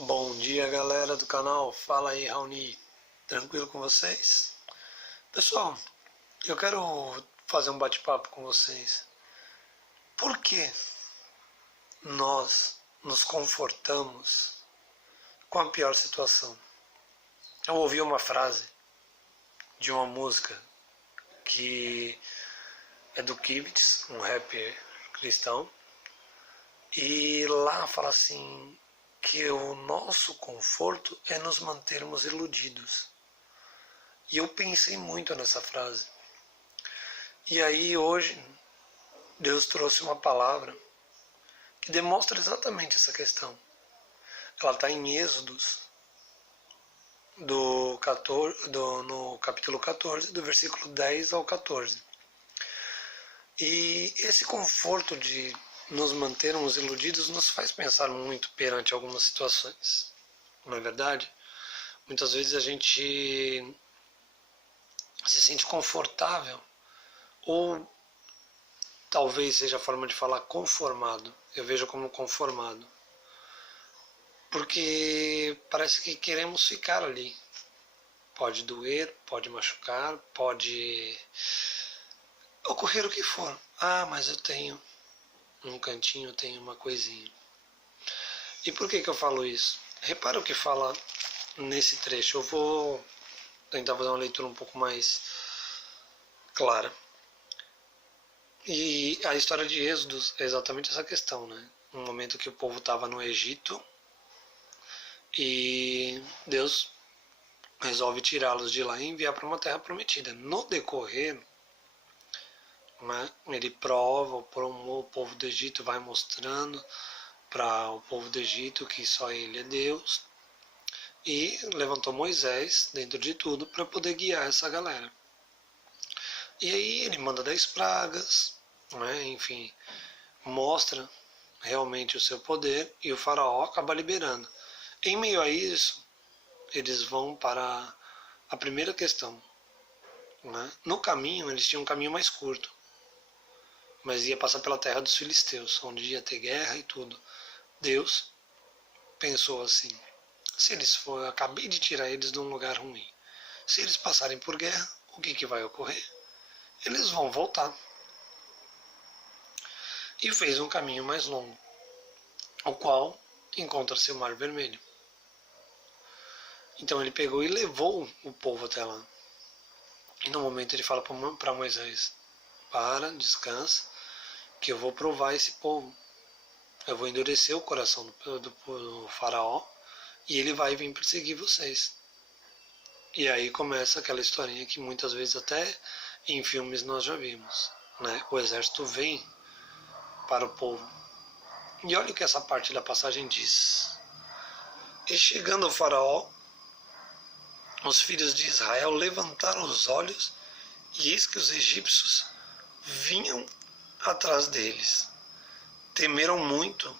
Bom dia, galera do canal. Fala aí, Raoni. Tranquilo com vocês? Pessoal, eu quero fazer um bate-papo com vocês. Por que nós nos confortamos com a pior situação? Eu ouvi uma frase de uma música que é do Kibitz, um rapper cristão, e lá fala assim que o nosso conforto é nos mantermos iludidos. E eu pensei muito nessa frase. E aí hoje Deus trouxe uma palavra que demonstra exatamente essa questão. Ela está em Êxodos, no capítulo 14, do versículo 10 ao 14. E esse conforto de nos mantermos iludidos nos faz pensar muito perante algumas situações. Não é verdade? Muitas vezes a gente se sente confortável, ou talvez seja a forma de falar conformado. Eu vejo como conformado. Porque parece que queremos ficar ali. Pode doer, pode machucar, pode ocorrer o que for. Ah, mas eu tenho um cantinho, eu tenho uma coisinha. E por que eu falo isso? Repara o que fala nesse trecho. Eu vou tentar fazer uma leitura um pouco mais clara. E a história de Êxodos é exatamente essa questão, né? Um momento que o povo estava no Egito e Deus resolve tirá-los de lá e enviar para uma terra prometida. No decorrer, né, ele prova, o povo do Egito vai mostrando para o povo do Egito que só ele é Deus, e levantou Moisés dentro de tudo para poder guiar essa galera. E aí ele manda 10 pragas, né, enfim, mostra realmente o seu poder, e o faraó acaba liberando. Em meio a isso, eles vão para a primeira questão. Né? No caminho, eles tinham um caminho mais curto, mas ia passar pela terra dos filisteus, onde ia ter guerra e tudo. Deus pensou assim: se eles for, eu acabei de tirar eles de um lugar ruim. Se eles passarem por guerra, o que vai ocorrer? Eles vão voltar. E fez um caminho mais longo, ao qual encontra-se o Mar Vermelho. Então ele pegou e levou o povo até lá. E no momento ele fala para Moisés: para, descansa, que eu vou provar esse povo. Eu vou endurecer o coração do faraó e ele vai vir perseguir vocês. E aí começa aquela historinha que muitas vezes até em filmes nós já vimos. Né? O exército vem para o povo. E olha o que essa parte da passagem diz. E chegando ao faraó, os filhos de Israel levantaram os olhos, e eis que os egípcios vinham atrás deles. Temeram muito.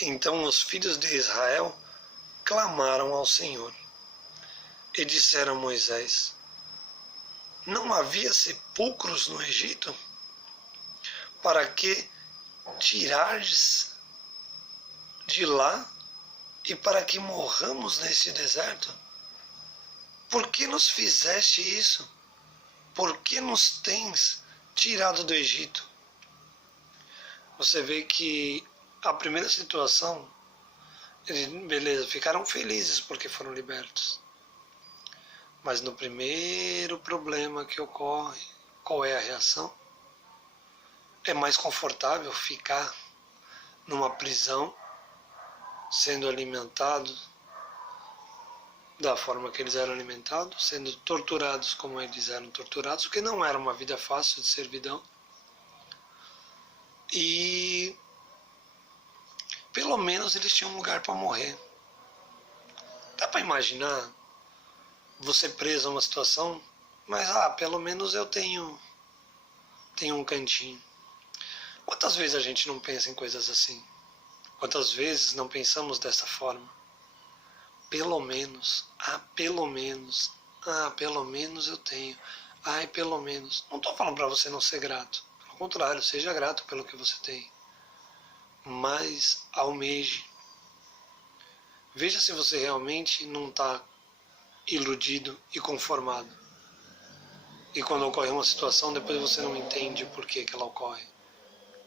Então os filhos de Israel clamaram ao Senhor. E disseram a Moisés: não havia sepulcros no Egito? Para que tirardes de lá e para que morramos neste deserto? Por que nos fizeste isso? Por que nos tens tirado do Egito? Você vê que a primeira situação, beleza, ficaram felizes porque foram libertos. Mas no primeiro problema que ocorre, qual é a reação? É mais confortável ficar numa prisão, sendo alimentado da forma que eles eram alimentados, sendo torturados como eles eram torturados, o que não era uma vida fácil de servidão. E pelo menos eles tinham um lugar para morrer. Dá para imaginar você preso a uma situação, mas pelo menos eu tenho um cantinho. Quantas vezes a gente não pensa em coisas assim? Quantas vezes não pensamos dessa forma? Pelo menos, pelo menos eu tenho. Pelo menos. Não estou falando para você não ser grato. Pelo contrário, seja grato pelo que você tem. Mas almeje Veja se você realmente não está iludido e conformado. E quando ocorre uma situação, depois você não entende o porquê que ela ocorre.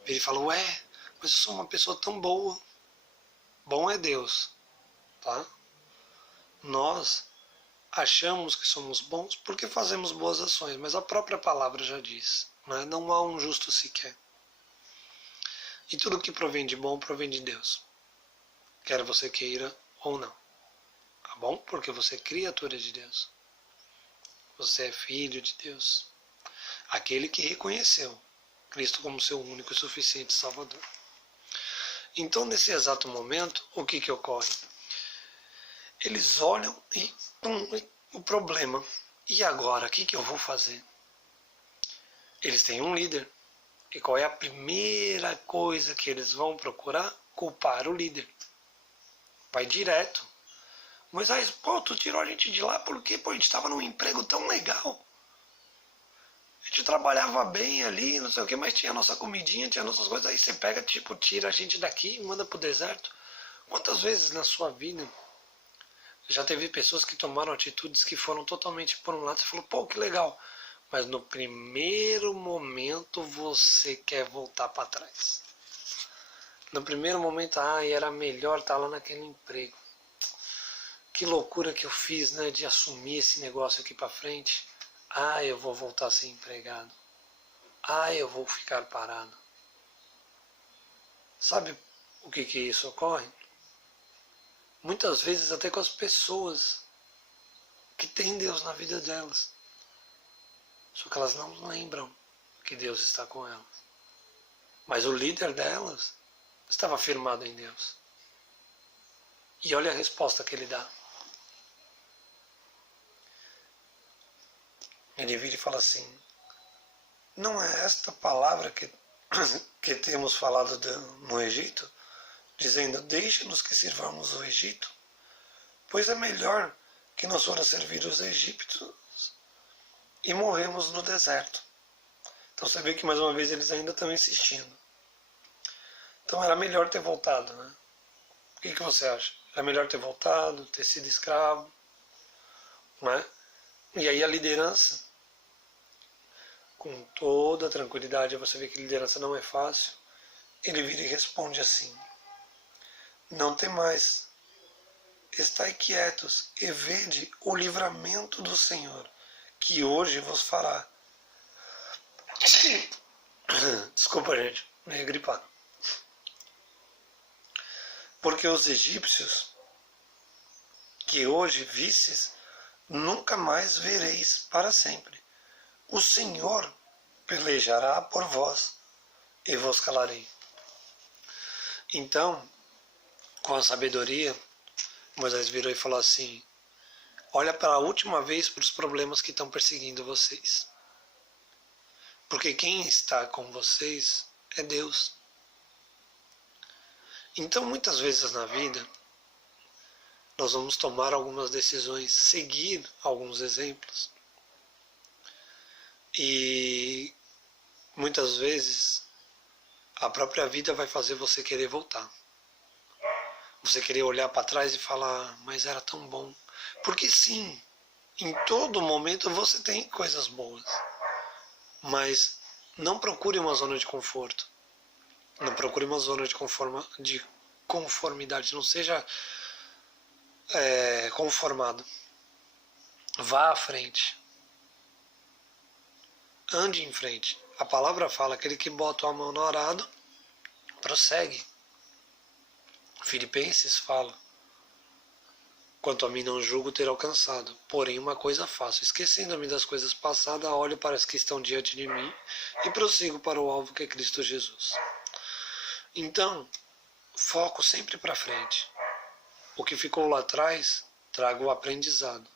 Vira e fala, ué, mas eu sou uma pessoa tão boa. Bom é Deus, tá? Nós achamos que somos bons porque fazemos boas ações, mas a própria palavra já diz, né? Não há um justo sequer. E tudo que provém de bom provém de Deus, quer você queira ou não, tá bom? Porque você é criatura de Deus, você é filho de Deus, aquele que reconheceu Cristo como seu único e suficiente Salvador. Então, nesse exato momento, o que ocorre? Eles olham e o problema. E agora, o que eu vou fazer? Eles têm um líder. E qual é a primeira coisa que eles vão procurar? Culpar o líder. Vai direto. Moisés, pô, tu tirou a gente de lá porque a gente estava num emprego tão legal. A gente trabalhava bem ali, não sei o que, mas tinha a nossa comidinha, tinha nossas coisas. Aí você pega, tipo, tira a gente daqui e manda pro deserto. Quantas vezes na sua vida já teve pessoas que tomaram atitudes que foram totalmente por um lado e falou, pô, que legal. Mas no primeiro momento você quer voltar para trás. No primeiro momento, era melhor estar lá naquele emprego. Que loucura que eu fiz, né, de assumir esse negócio aqui para frente. Eu vou voltar a ser empregado. Eu vou ficar parado. Sabe o que isso ocorre? Muitas vezes até com as pessoas que têm Deus na vida delas. Só que elas não lembram que Deus está com elas. Mas o líder delas estava firmado em Deus. E olha a resposta que ele dá. Ele vira e fala assim, não é esta palavra que temos falado no Egito, dizendo, deixe-nos que sirvamos o Egito, pois é melhor que nós fôssemos servir os egípcios e morremos no deserto. Então você vê que mais uma vez eles ainda estão insistindo. Então era melhor ter voltado, né? O que você acha? Era melhor ter voltado, ter sido escravo, né? E aí a liderança, com toda a tranquilidade, você vê que liderança não é fácil, ele vira e responde assim, não temais, estai quietos e vede o livramento do Senhor, que hoje vos fará. Desculpa, gente, meio gripado. Porque os egípcios que hoje vistes, nunca mais vereis para sempre. O Senhor pelejará por vós e vos calarei. Então, com a sabedoria, Moisés virou e falou assim, olha para a última vez para os problemas que estão perseguindo vocês. Porque quem está com vocês é Deus. Então, muitas vezes na vida, nós vamos tomar algumas decisões, seguir alguns exemplos. E muitas vezes a própria vida vai fazer você querer voltar. Você querer olhar para trás e falar, mas era tão bom. Porque sim, em todo momento você tem coisas boas. Mas não procure uma zona de conforto. Não procure uma zona de conformidade. Não seja conformado. Vá à frente. Ande em frente. A palavra fala, aquele que bota a mão no arado, prossegue. Filipenses fala, quanto a mim não julgo ter alcançado, porém uma coisa faço, esquecendo-me das coisas passadas, olho para as que estão diante de mim e prossigo para o alvo que é Cristo Jesus. Então, foco sempre para frente. O que ficou lá atrás, traga o aprendizado,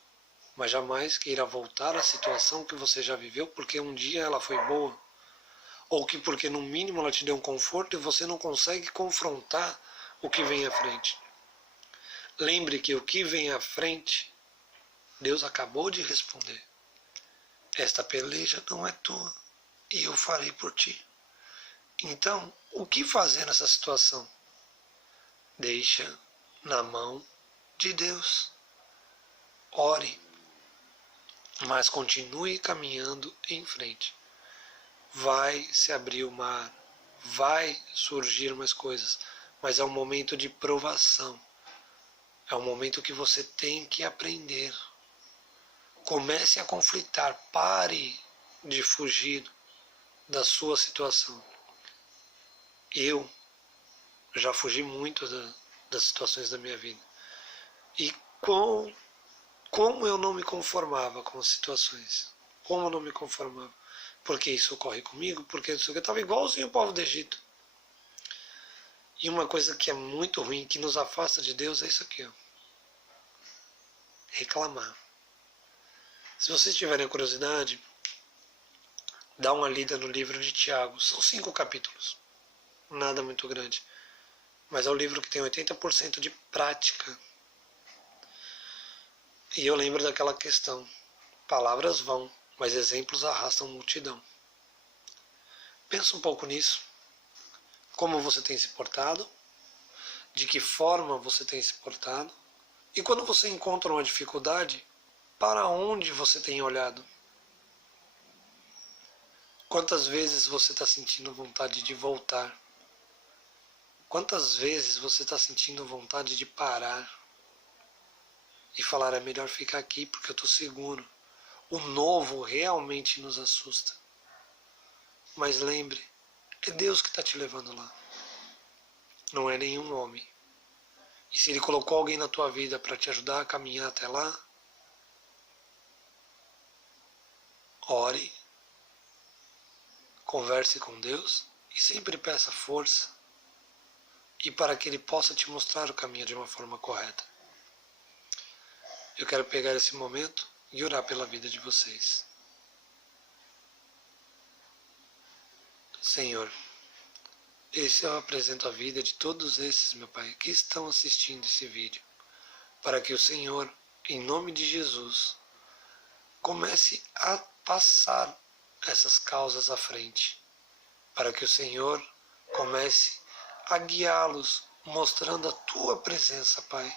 mas jamais queira voltar à situação que você já viveu porque um dia ela foi boa, ou que porque no mínimo ela te deu um conforto e você não consegue confrontar o que vem à frente. Lembre que o que vem à frente, Deus acabou de responder. Esta peleja não é tua, e eu farei por ti. Então, o que fazer nessa situação? Deixa na mão de Deus. Ore, mas continue caminhando em frente. Vai se abrir o mar, vai surgir mais coisas, mas é um momento de provação. É um momento que você tem que aprender. Comece a conflitar, pare de fugir da sua situação. Eu já fugi muito das situações da minha vida. E como eu não me conformava com as situações. Como eu não me conformava. Porque isso ocorre comigo, porque eu estava igualzinho o povo do Egito. E uma coisa que é muito ruim, que nos afasta de Deus, é isso aqui, ó. Reclamar. Se vocês tiverem curiosidade, dá uma lida no livro de Tiago. São 5 capítulos. Nada muito grande. Mas é o livro que tem 80% de prática. E eu lembro daquela questão. Palavras vão, mas exemplos arrastam multidão. Pensa um pouco nisso. Como você tem se portado. De que forma você tem se portado. E quando você encontra uma dificuldade, para onde você tem olhado? Quantas vezes você está sentindo vontade de voltar? Quantas vezes você está sentindo vontade de parar e falar, é melhor ficar aqui porque eu estou seguro. O novo realmente nos assusta. Mas lembre, é Deus que está te levando lá. Não é nenhum homem. E se Ele colocou alguém na tua vida para te ajudar a caminhar até lá, ore, converse com Deus e sempre peça força e para que Ele possa te mostrar o caminho de uma forma correta. Eu quero pegar esse momento e orar pela vida de vocês. Senhor, eu apresento a vida de todos esses, meu Pai, que estão assistindo esse vídeo, para que o Senhor, em nome de Jesus, comece a passar essas causas à frente, para que o Senhor comece a guiá-los, mostrando a Tua presença, Pai,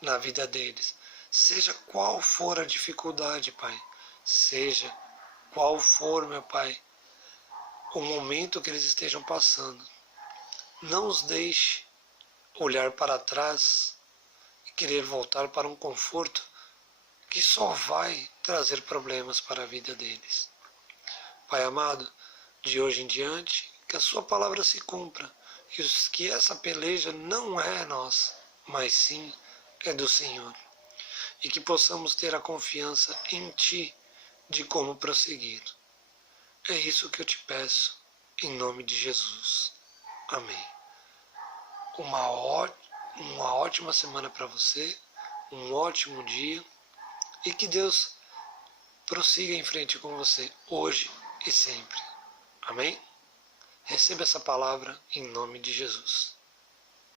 na vida deles. Seja qual for a dificuldade, Pai, seja qual for, meu Pai, o momento que eles estejam passando. Não os deixe olhar para trás e querer voltar para um conforto que só vai trazer problemas para a vida deles. Pai amado, de hoje em diante, que a Sua palavra se cumpra, que essa peleja não é nossa, mas sim é do Senhor. E que possamos ter a confiança em Ti de como prosseguir. É isso que eu te peço, em nome de Jesus. Amém. Uma ótima semana para você, um ótimo dia e que Deus prossiga em frente com você hoje e sempre. Amém? Receba essa palavra em nome de Jesus.